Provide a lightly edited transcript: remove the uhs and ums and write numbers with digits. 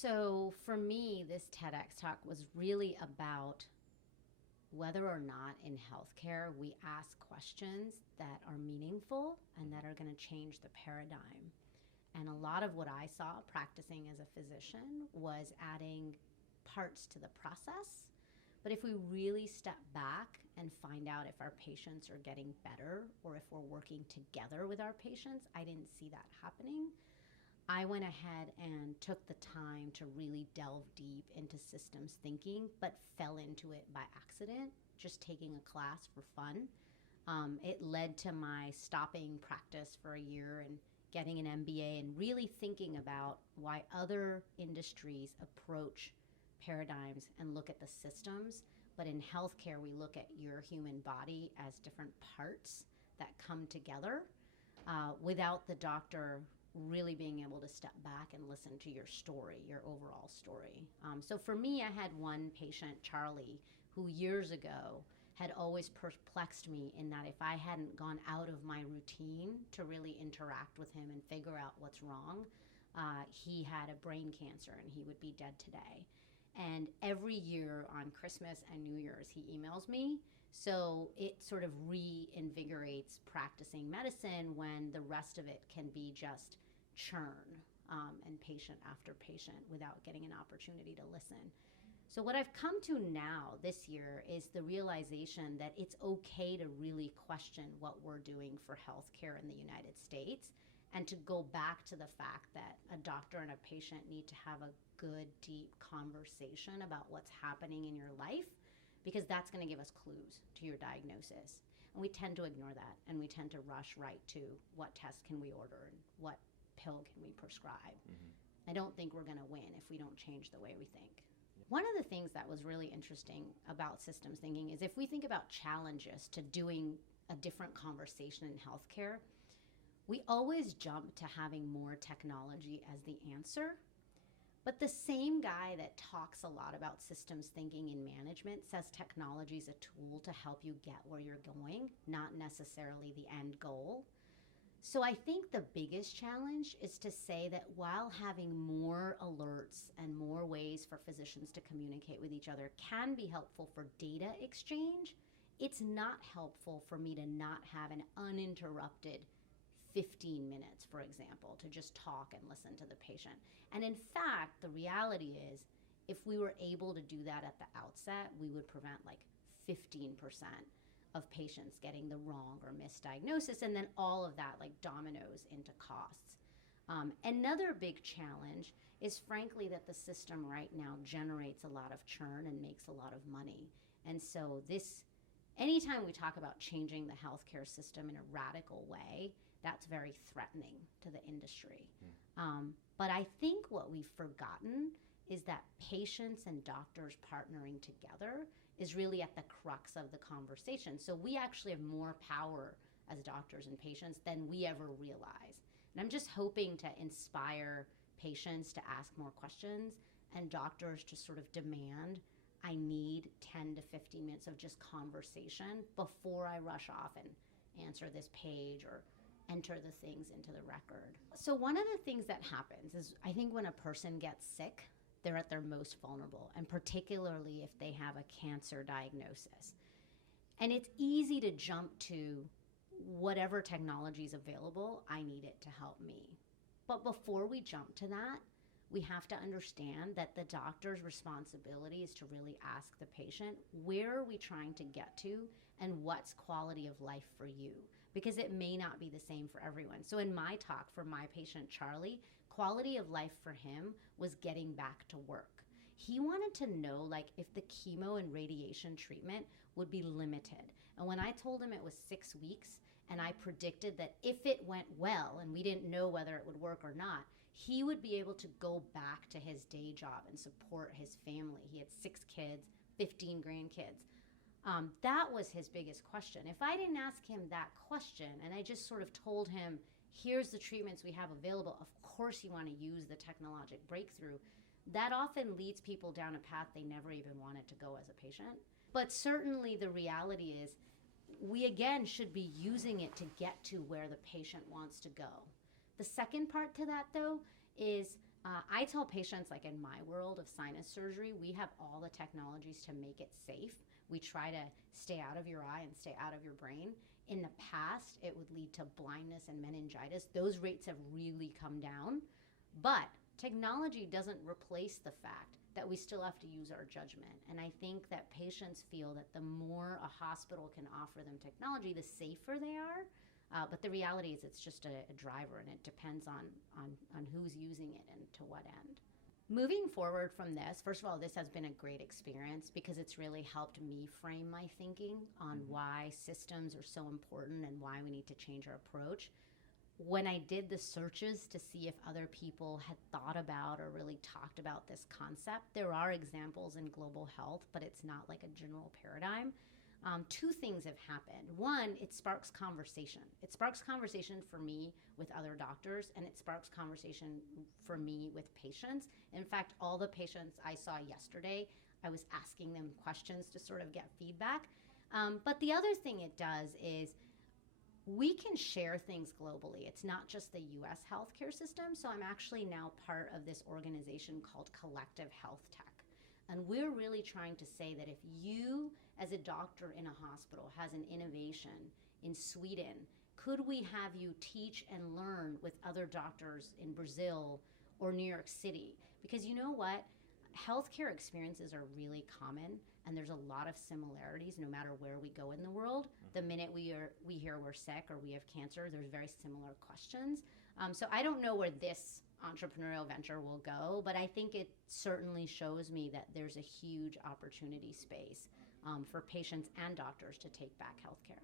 So for me, this TEDx talk was really about whether or not in healthcare we ask questions that are meaningful and that are going to change the paradigm. And a lot of what I saw practicing as a physician was adding parts to the process. But if we really step back and find out if our patients are getting better or if we're working together with our patients, I didn't see that happening. I went ahead and took the time to really delve deep into systems thinking, but fell into it by accident, just taking a class for fun. It led to my stopping practice for a year and getting an MBA and really thinking about why other industries approach paradigms and look at the systems. But in healthcare, we look at your human body as different parts that come together without the doctor really being able to step back and listen to your story, your overall story. So for me, I had one patient, Charlie, who years ago had always perplexed me in that if I hadn't gone out of my routine to really interact with him and figure out what's wrong, he had a brain cancer and he would be dead today. And every year on Christmas and New Year's, he emails me. So it sort of reinvigorates practicing medicine when the rest of it can be just churn and patient after patient without getting an opportunity to listen. So what I've come to now this year is the realization that it's okay to really question what we're doing for healthcare in the United States and to go back to the fact that a doctor and a patient need to have a good, deep conversation about what's happening in your life, because that's going to give us clues to your diagnosis. And we tend to ignore that, and we tend to rush right to what test can we order and what pill can we prescribe. Mm-hmm. I don't think we're going to win if we don't change the way we think. One of the things that was really interesting about systems thinking is if we think about challenges to doing a different conversation in healthcare, we always jump to having more technology as the answer. But the same guy that talks a lot about systems thinking in management says technology is a tool to help you get where you're going, not necessarily the end goal. So I think the biggest challenge is to say that while having more alerts and more ways for physicians to communicate with each other can be helpful for data exchange, it's not helpful for me to not have an uninterrupted 15 minutes, for example, to just talk and listen to the patient. And in fact, the reality is, if we were able to do that at the outset, we would prevent like 15% of patients getting the wrong or misdiagnosis, and then all of that like dominoes into costs. Another big challenge is frankly that the system right now generates a lot of churn and makes a lot of money. And so anytime we talk about changing the healthcare system in a radical way, that's very threatening to the industry. But I think what we've forgotten is that patients and doctors partnering together is really at the crux of the conversation. So we actually have more power as doctors and patients than we ever realize. And I'm just hoping to inspire patients to ask more questions and doctors to sort of demand, I need 10 to 15 minutes of just conversation before I rush off and answer this page or enter the things into the record. So one of the things that happens is I think when a person gets sick, they're at their most vulnerable, and particularly if they have a cancer diagnosis. And it's easy to jump to whatever technology is available, I need it to help me. But before we jump to that, we have to understand that the doctor's responsibility is to really ask the patient, where are we trying to get to and what's quality of life for you? Because it may not be the same for everyone. So in my talk for my patient, Charlie, quality of life for him was getting back to work. He wanted to know like if the chemo and radiation treatment would be limited. And when I told him it was 6 weeks and I predicted that if it went well and we didn't know whether it would work or not, he would be able to go back to his day job and support his family. He had 6 kids, 15 grandkids. That was his biggest question. If I didn't ask him that question and I just sort of told him, here's the treatments we have available, of course you want to use the technologic breakthrough, that often leads people down a path they never even wanted to go as a patient. But certainly the reality is we again should be using it to get to where the patient wants to go. The second part to that though is I tell patients, like in my world of sinus surgery, we have all the technologies to make it safe. We try to stay out of your eye and stay out of your brain. In the past, it would lead to blindness and meningitis. Those rates have really come down. But technology doesn't replace the fact that we still have to use our judgment. And I think that patients feel that the more a hospital can offer them technology, the safer they are. But the reality is it's just a driver, and it depends on who's using it and to what end. Moving forward from this, first of all, this has been a great experience because it's really helped me frame my thinking on why systems are so important and why we need to change our approach. When I did the searches to see if other people had thought about or really talked about this concept, there are examples in global health, but it's not like a general paradigm. Two things have happened. One, it sparks conversation. It sparks conversation for me with other doctors, and it sparks conversation for me with patients. In fact, all the patients I saw yesterday, I was asking them questions to sort of get feedback. But the other thing it does is we can share things globally. It's not just the US healthcare system. So I'm actually now part of this organization called Collective Health Tech. And we're really trying to say that if you, as a doctor in a hospital, has an innovation in Sweden, could we have you teach and learn with other doctors in Brazil or New York City? Because you know what? Healthcare experiences are really common, and there's a lot of similarities no matter where we go in the world. The minute we hear we're sick or we have cancer, there's very similar questions. So I don't know where this entrepreneurial venture will go, but I think it certainly shows me that there's a huge opportunity space for patients and doctors to take back healthcare.